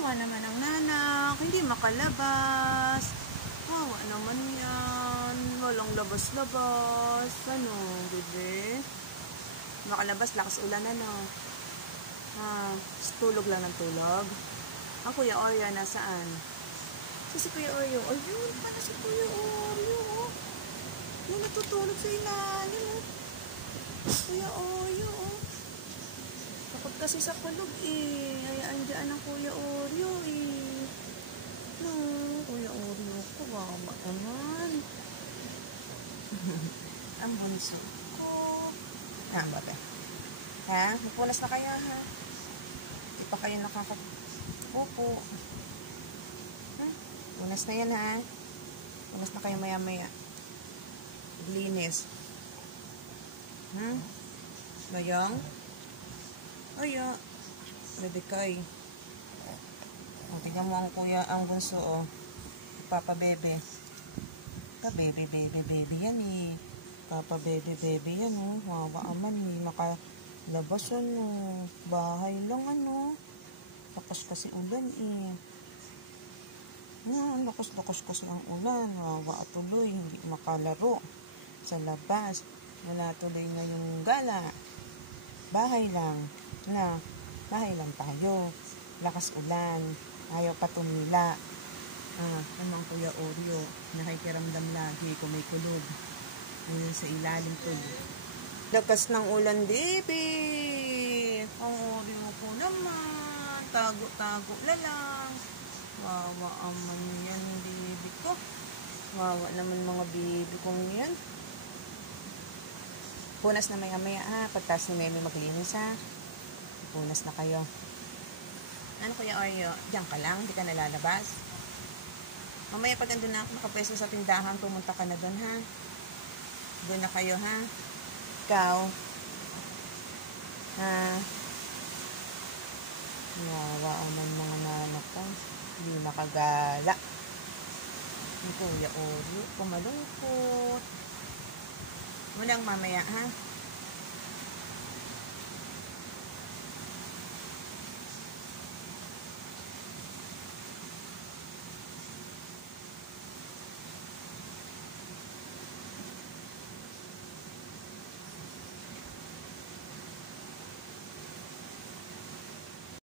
Kawawa naman ang nanak, hindi makalabas. Kawawa naman yan. Walang labas-labas. Ano, bebe? Makalabas, lakas ulan ano. Tulog lang ng tulog. Ang Kuya Oreo nasaan? Si Kuya Oreo. Ayun, pala si Kuya Oreo. Yung natutulog sa ilalim. Kuya Oreo. Takot kasi sa kulog eh. Hayaan dyan ang Kuya Oreo eh. No, Kuya Oreo ko. Wawa naman. Ang bunso ko. Bate. Ha? Magpunas na kaya ha? Hindi pa kayo nakakapupo. Punas na yan ha? Punas na kayo maya-maya. Linis. Mayang? Aya. Bebe kay. Tignan mo ang kuya, ang bunso oh. Papa bebe. Bebe yan eh. Papa bebe yan oh. Wawa aman eh. Makalabas ano. Bahay lang ano. Lakas kasi ulan eh. Lakas kasi ang ulan. Wawa tuloy. Hindi makalaro sa labas. Wala tuloy na yung gala. Bahay lang. Bahay lang tayo. Lakas ulan. Ayaw pa tumila. Ang Kuya Oreo. Nakikiramdam lagi kung may kulog. Sa ilalim tuloy. Lakas ng ulan, baby. Ang Oreo ko naman. Tago-tago lang. Wawa aman yan, baby ko. Wawa naman mga baby kong yan. Punas na maya-maya ha. Pagtas ni Meme maglinis ha. Punas na kayo. Ano Kuya Oreo? Diyan ka lang? Hindi ka nalalabas? Mamaya pag andun na ako nakapwesto sa tindahan, pumunta ka na doon ha. Doon na kayo ha. Ikaw. Wawa aman mga nanak ka. Hindi nakagala. Ni Kuya Oreo. Pumalungkot. Walang mamaya ha.